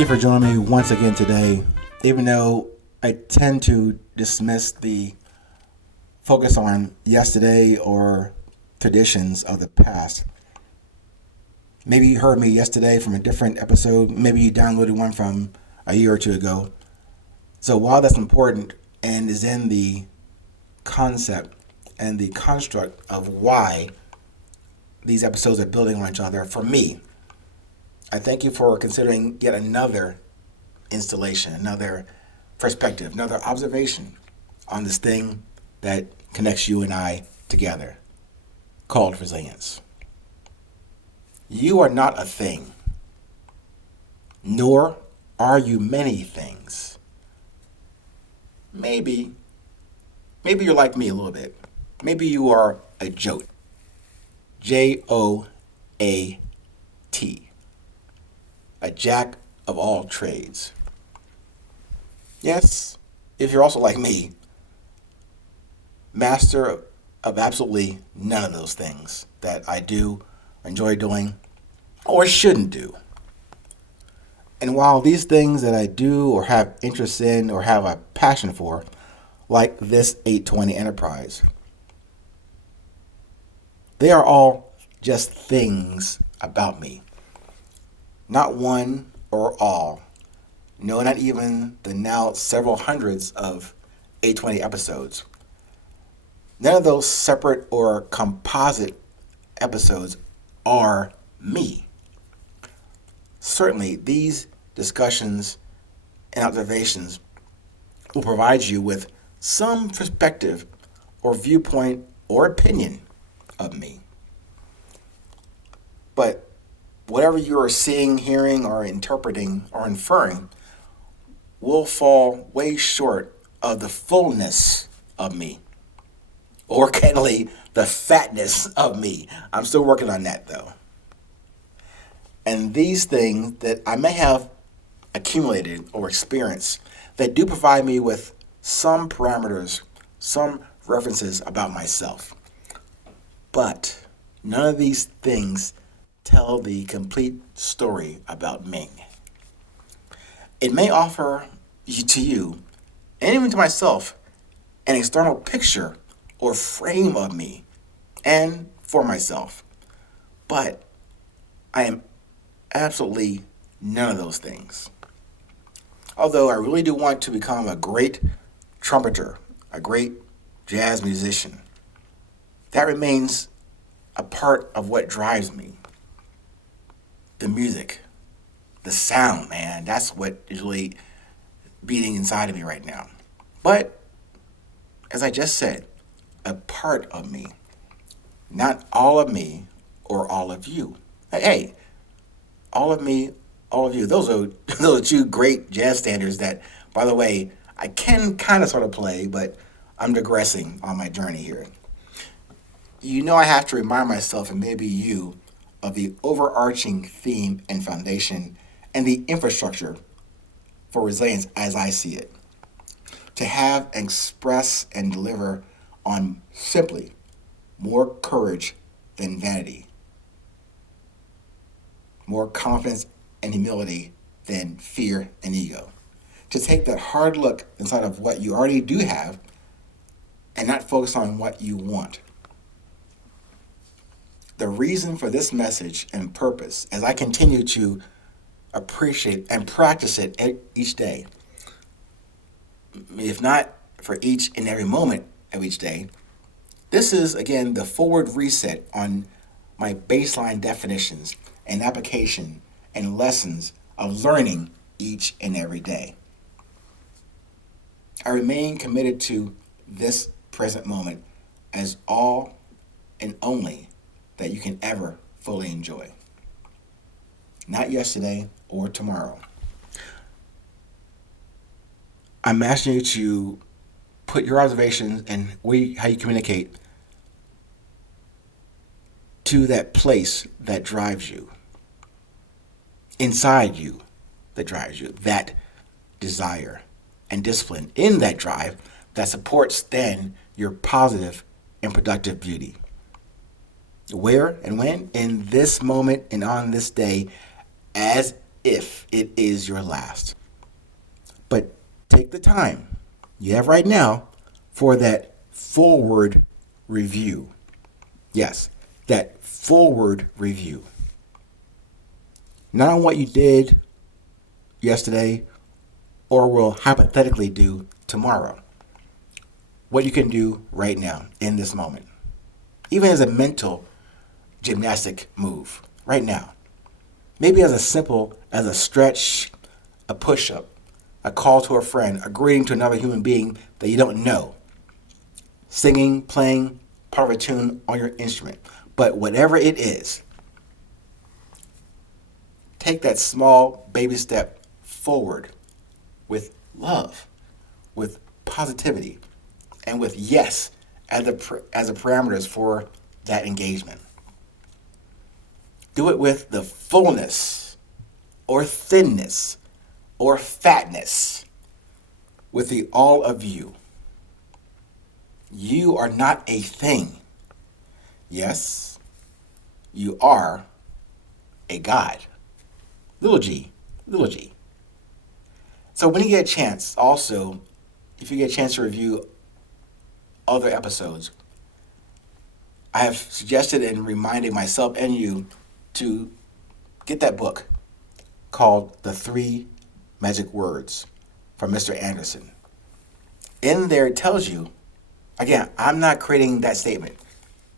you for joining me once again today. Even though I tend to dismiss the focus on yesterday or traditions of the past. Maybe you heard me yesterday from a different episode. Maybe you downloaded one from a year or two ago. So while that's important and is in the concept and the construct of why these episodes are building on each other, for me, I thank you for considering yet another installation, another perspective, another observation on this thing that connects you and I together, called resilience. You are not a thing, nor are you many things. Maybe you're like me a little bit. Maybe you are a jote. Joat. A jack of all trades. Yes, if you're also like me, master of absolutely none of those things that I do, enjoy doing, or shouldn't do. And while these things that I do or have interest in or have a passion for, like this 820 enterprise, they are all just things about me. Not one or all. No, not even the now several hundreds of 820 episodes. None of those separate or composite episodes are me. Certainly, these discussions and observations will provide you with some perspective or viewpoint or opinion of me. But whatever you are seeing, hearing, or interpreting or inferring will fall way short of the fullness of me. Or candidly, the fatness of me. I'm still working on that though. And these things that I may have accumulated or experienced that do provide me with some parameters, some references about myself. But none of these things tell the complete story about Ming. It may offer to you, and even to myself, an external picture or frame of me and for myself. But I am absolutely none of those things. Although I really do want to become a great trumpeter, a great jazz musician. That remains a part of what drives me. The music, the sound, man, that's what is really beating inside of me right now. But, as I just said, a part of me, not all of me or all of you. Hey, all of me, all of you, those are two great jazz standards that, by the way, I can kind of sort of play, but I'm digressing on my journey here. You know I have to remind myself, and maybe you, of the overarching theme and foundation and the infrastructure for resilience as I see it. To have, express, and deliver on simply more courage than vanity, more confidence and humility than fear and ego. To take that hard look inside of what you already do have and not focus on what you want. The reason for this message and purpose, as I continue to appreciate and practice it each day, if not for each and every moment of each day, this is, again, the forward reset on my baseline definitions and application and lessons of learning each and every day. I remain committed to this present moment as all and only that you can ever fully enjoy. Not yesterday or tomorrow. I'm asking you to put your observations and how you communicate to that place that drives you, inside you that drives you, that desire and discipline in that drive that supports then your positive and productive beauty. Where and when? In this moment and on this day, as if it is your last. But take the time you have right now for that forward review. Yes, that forward review. Not on what you did yesterday or will hypothetically do tomorrow. What you can do right now in this moment. Even as a mental gymnastic move right now. Maybe as simple as a stretch, a push-up, a call to a friend, a greeting to another human being that you don't know. Singing, playing part of a tune on your instrument. But whatever it is, take that small baby step forward with love, with positivity, and with yes as the parameters for that engagement. Do it with the fullness or thinness or fatness, with the all of you. You are not a thing. Yes, you are a God. Little g, little g. So when you get a chance, also, if you get a chance to review other episodes, I have suggested and reminded myself and you to get that book called The 3 Magic Words from Mr. Anderson. In there it tells you, again, I'm not creating that statement.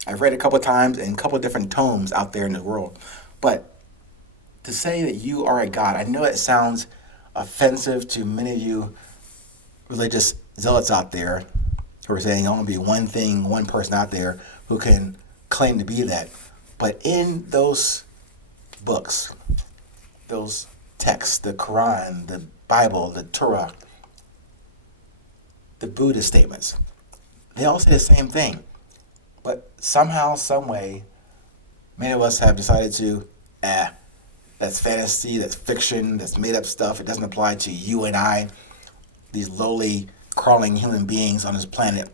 I've read it a couple of times in a couple of different tomes out there in the world. But to say that you are a God, I know it sounds offensive to many of you religious zealots out there who are saying, I want to be one thing, one person out there who can claim to be that. But in those books, those texts, the Quran, the Bible, the Torah, the Buddhist statements, they all say the same thing. But somehow, some way, many of us have decided to, that's fantasy, that's fiction, that's made up stuff. It doesn't apply to you and I, these lowly, crawling human beings on this planet,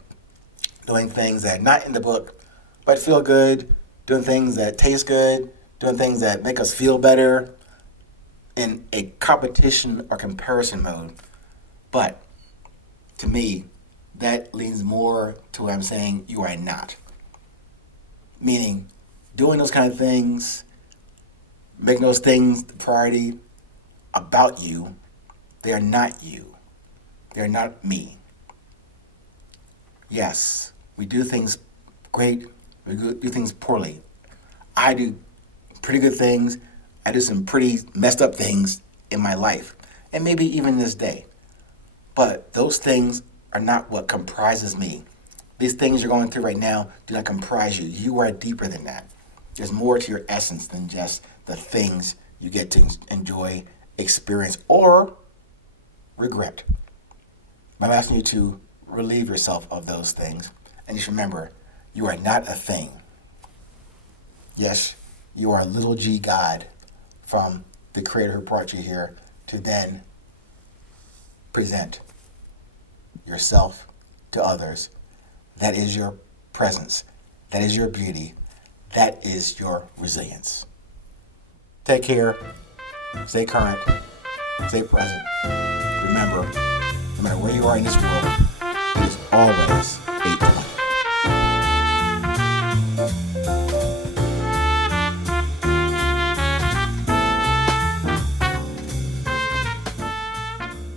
doing things that are not in the book, but feel good, doing things that taste good, doing things that make us feel better in a competition or comparison mode. But to me, that leans more to what I'm saying you are not. Meaning, doing those kind of things, making those things the priority about you, they are not you. They are not me. Yes, we do things great, we do things poorly. I do pretty good things. I do some pretty messed up things in my life, and maybe even this day. But those things are not what comprises me. These things you're going through right now do not comprise you. You are deeper than that. There's more to your essence than just the things you get to enjoy, experience, or regret. I'm asking you to relieve yourself of those things. And just remember, you are not a thing. Yes, you are a little g God from the Creator who brought you here to then present yourself to others. That is your presence. That is your beauty. That is your resilience. Take care. Stay current. Stay present. Remember, no matter where you are in this world, it is always